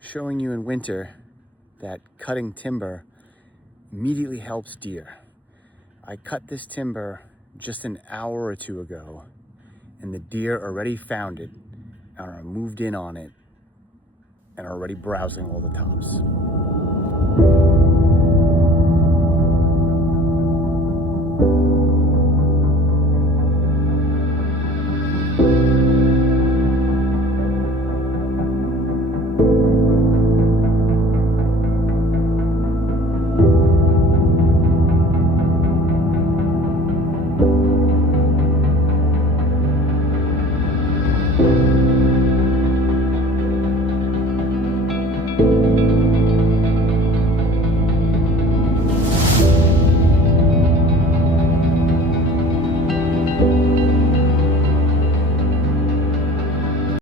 showing you in winter that cutting timber immediately helps deer. I cut this timber just an hour or two ago, and the deer already found it and are moved in on it and are already browsing all the tops.